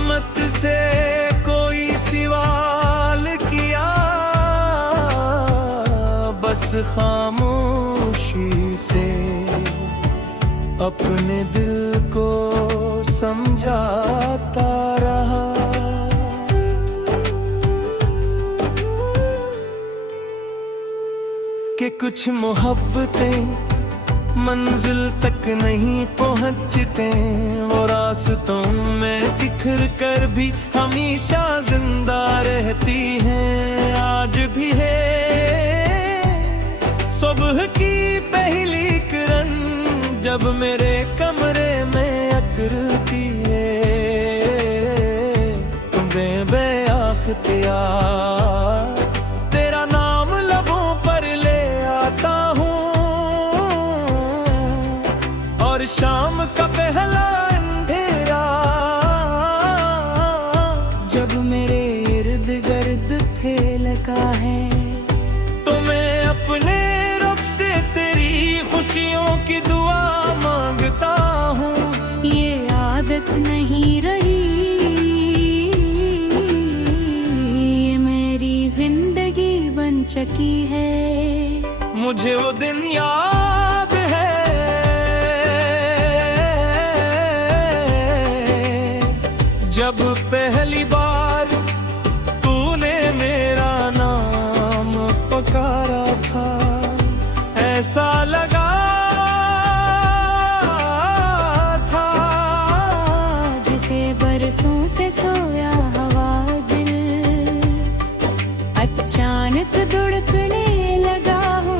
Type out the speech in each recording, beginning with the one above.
किस्मत से कोई सवाल किया, बस खामोशी से अपने दिल को समझाता रहा। कि कुछ मोहब्बतें मंजिल तक नहीं पहुंचते, वो रास्तों में बिखर कर भी हमेशा जिंदा रहती हैं। आज भी है सुबह की पहली किरण जब मेरे कमरे में अकरती है, तुम्हें बेअख्तियार तेरा नाम लबों पर ले आता हूँ, और शाम का पहला अंधेरा जब मेरे इर्द गिर्द फैलता है, तो मैं अपने रब से तेरी खुशियों की दुआ मांगता हूँ। ये आदत नहीं रही, ये मेरी जिंदगी बन चुकी है। मुझे वो दिन याद है जब पहली बार तूने मेरा नाम पुकारा था। ऐसा लगा था जिसे बरसों से सोया हुआ दिल अचानक धड़कने लगा हो,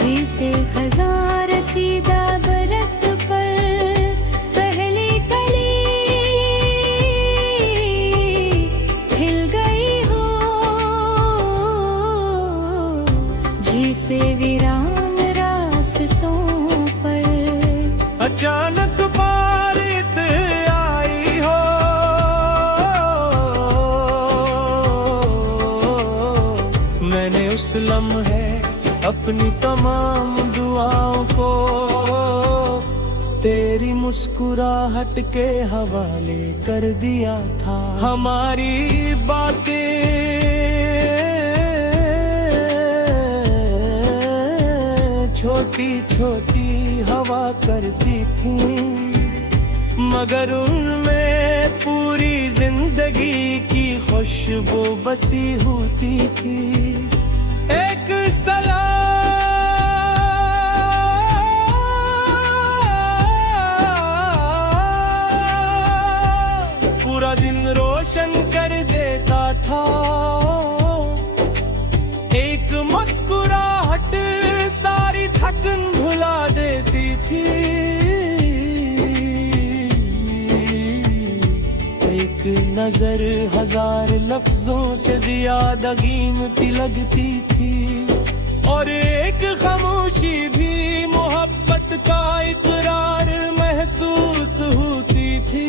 जिसे हजार सीधा बरत पर पहली कली हिल गई हो, जिसे वीरान रास्तों पर अचानक बारिश आई हो। मैंने उस लम्हे अपनी तमाम दुआओं को तेरी मुस्कुराहट के हवाले कर दिया था। हमारी बातें छोटी छोटी हवा करती थी, मगर उनमें पूरी जिंदगी की खुशबू बसी होती थी। एक सलाम पूरा दिन रोशन कर देता था, एक मुस्कुराहट सारी थकन भुला देती थी। एक नजर हजार लफ्जों से ज्यादा कीमती लगती थी, और एक खामोशी भी मोहब्बत का इकरार महसूस होती थी।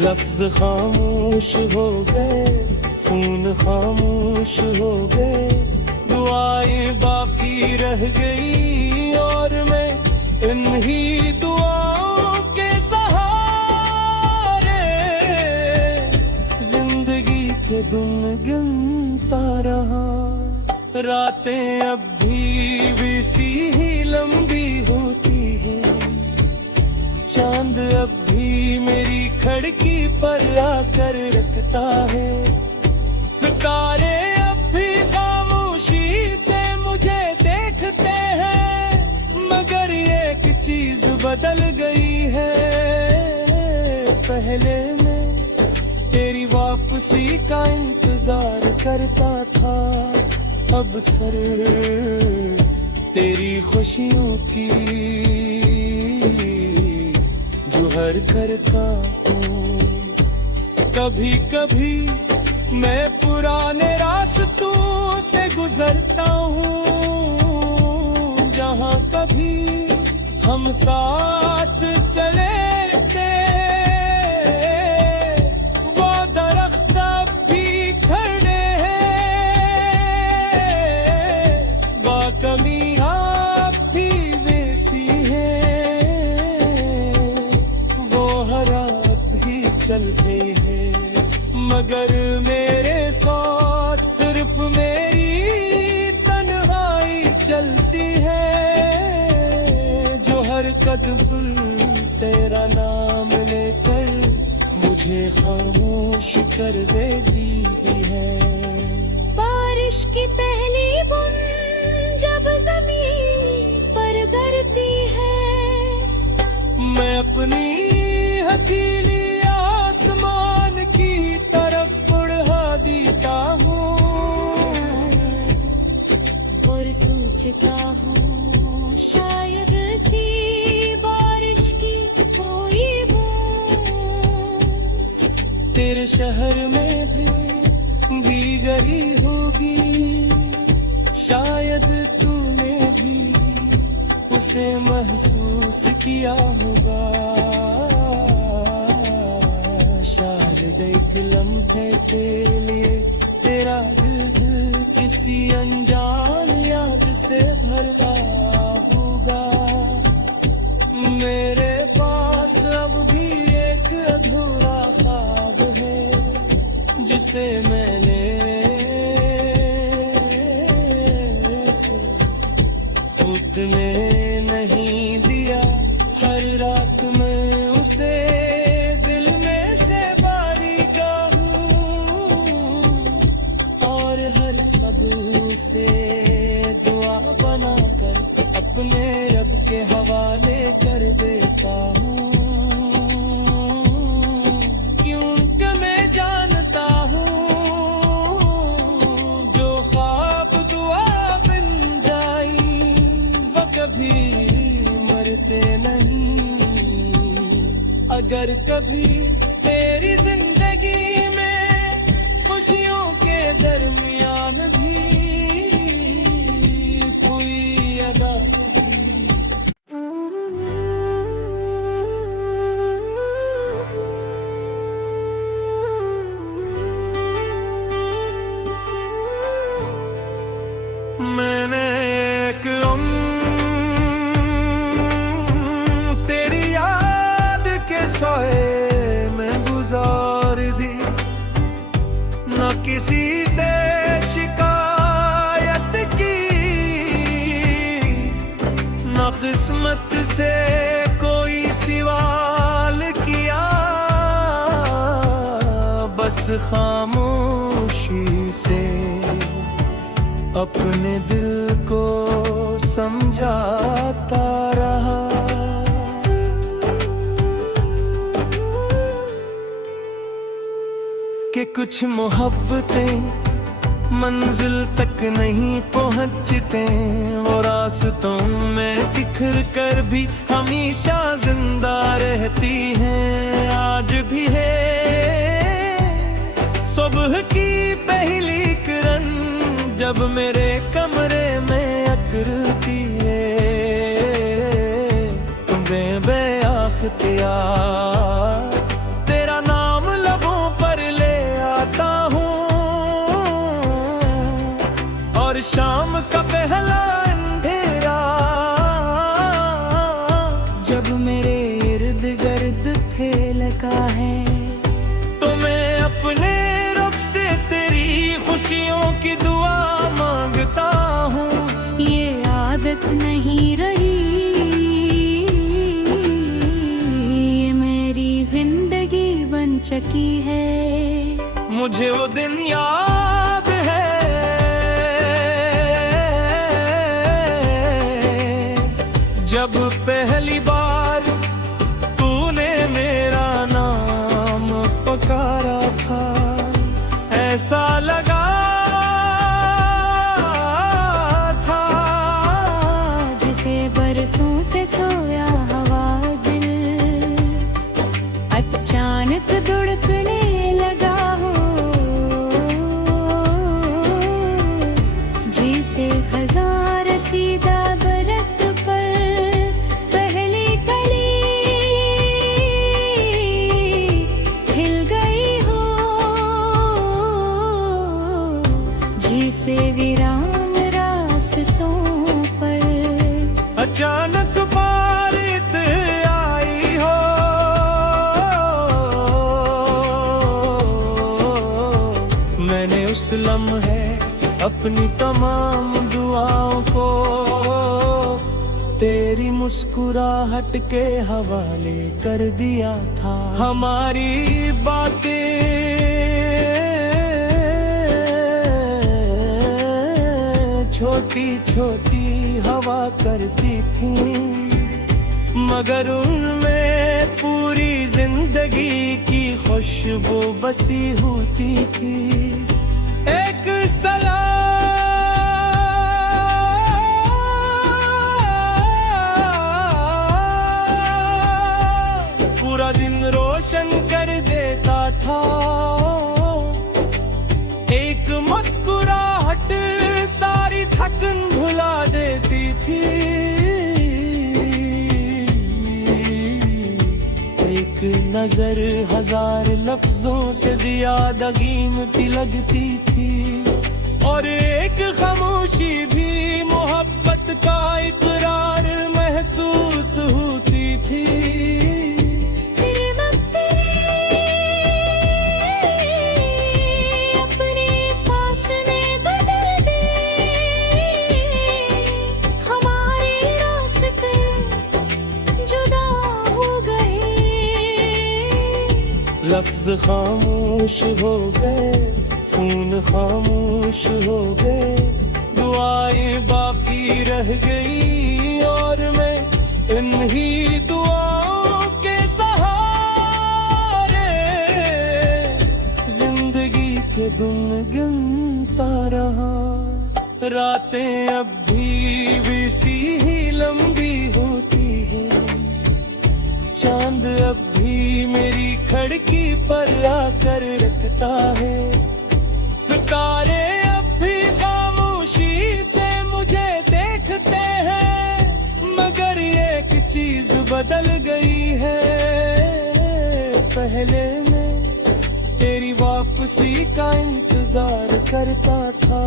लफ्ज खामोश हो गए, खून खामोश हो गए, दुआएं बाकी रह गई, और मैं इन्हीं दुआओं के सहारे जिंदगी के दिन गिनता रहा। रातें अब भी सी ही लंबी होती है, चांद अब भी मेरी खिड़की पर आकर रखता है, सितारे अब भी खामोशी से मुझे देखते हैं, मगर एक चीज बदल गई है। पहले मैं तेरी वापसी का इंतजार करता था, अब सर तेरी खुशियों की जुहर करता हूँ। कभी कभी मैं पुराने रास्तों से गुजरता हूँ, जहाँ कभी हम साथ चले थे, वो दरख्त अब भी खड़े हैं, बाकमी आप भी वैसी है, वो हरात ही चल गई है, मगर मेरे साथ सिर्फ मेरी तन्हाई चलती है, जो हर कदम पर तेरा नाम लेकर मुझे खामोश कर देती है। बारिश की पहली बूंद जब जमीन पर गिरती है, मैं अपनी हथेली आसमान की तरफ बढ़ा देता हूँ और सोचता हूँ शायद सी बारिश की कोई बूंद तेरे शहर में भी भीगरी होगी, शायद तूने भी उसे महसूस किया होगा, शायद एक लम्हे के लिए तेरा दिल किसी अनजान याद से भरा होगा। मेरे पास अब भी एक अधूरा ख्वाब है जिसे मैंने उतने नहीं दिया, हर रात में उसे दिल में से बारीका हूँ और हर सब उसे दुआ बनाकर अपने रब के हवाले कर देता हूँ, क्योंकि मैं जानता हूँ जो ख्वाब दुआ बन जाई वो कभी मरते नहीं। अगर कभी तेरी जिंदगी में खुशियों के दरमियान भी कोई अदासी मैंने एक तेरी याद के सोए में गुजार दी, न किसी से शिकायत की, न किस्मत से कोई सवाल किया, बस खामोशी से अपने दिल को समझाता रहा। कि कुछ मोहब्बतें मंजिल तक नहीं पहुंचते, वो रास्तों में बिखर कर भी हमेशा जिंदा रहती हैं, आज भी है सुबह की पहली किरण जब मेरे कमरे में अकरती है, तुम्हें बेअख्तियार तेरा नाम लबों पर ले आता हूँ, और शाम का पहला अंधेरा जब मेरे इर्द गिर्द फैलता है, तो मैं अपने रब से तेरी खुशियों की दुआ मांगता हूँ। ये आदत नहीं रही, ये मेरी जिंदगी बन चुकी है, मुझे वो दिन याद है जब पहली बार तूने मेरा नाम पुकारा था, ऐसा लगा था जिसे बरसों से सोया हवा दिल अचानक धड़कने लगा हो, जिसे खज़ां रसीदा बरत पर पहली इस लम्हे अपनी तमाम दुआओं को तेरी मुस्कुराहट के हवाले कर दिया था। हमारी बातें छोटी छोटी हवा करती थी, मगर उनमें पूरी जिंदगी की खुशबू बसी होती थी। एक सलाम पूरा दिन रोशन कर देता था, एक मुस्कुराहट सारी थकन भुला देती थी। एक नजर हजार लफ्जों से ज्यादा कीमती लगती थी, और एक खामोशी भी मोहब्बत का इकरार महसूस होती थी। लफ्ज खामोश हो गए, खून खामोश हो गए, दुआएं बाकी रह गई, और मैं इन्हीं दुआओं के सहारे जिंदगी के दिन गिनता रहा। रातें अब भी सी ही लंबी होती हैं, चांद अब भी मेरी खिड़की पर आकर रखता है, सितारे अब भी खामोशी से मुझे देखते हैं, मगर एक चीज बदल गई है। पहले मैं तेरी वापसी का इंतजार करता था,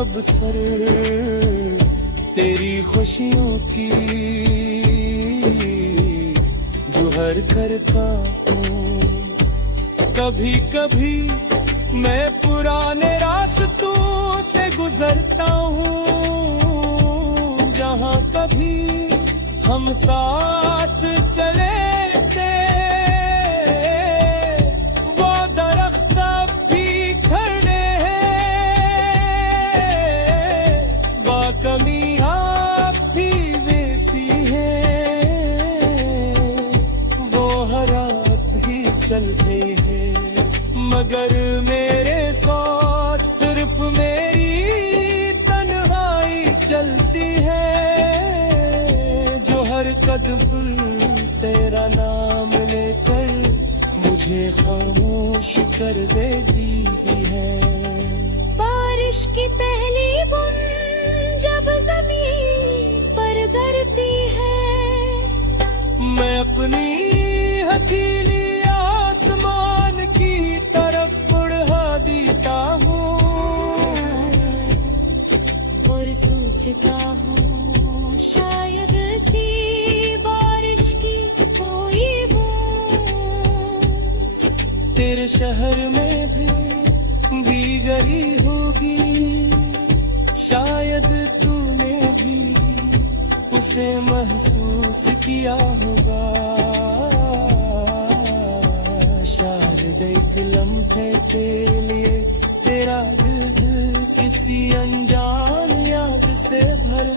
अब सर तेरी खुशियों की जुहर करता हूँ। कभी कभी मैं पुराने रास्तों से गुजरता हूँ, जहाँ कभी हम साथ चले थे, वो दरख्त अब भी खड़े हैं, बाकमियाँ भी वैसी हैं, वो हरा भी चलते हैं, मगर मेरे साथ सिर्फ मेरी तन्हाई चलती है, जो हर कदम पर तेरा नाम लेकर मुझे खामोश कर देती है। बारिश की पहली बूंद जब ज़मीन पर गिरती है, मैं अपनी हथेली आसमान की तरफ बढ़ा देता हूँ, और सोचता हूँ शायद सी बारिश की कोई बूंद तेरे शहर में भी भीगरी होगी, शायद तूने भी उसे महसूस किया होगा। शायद एक लम्हे के लिए तेरा दिल किसी अनजान याद से भर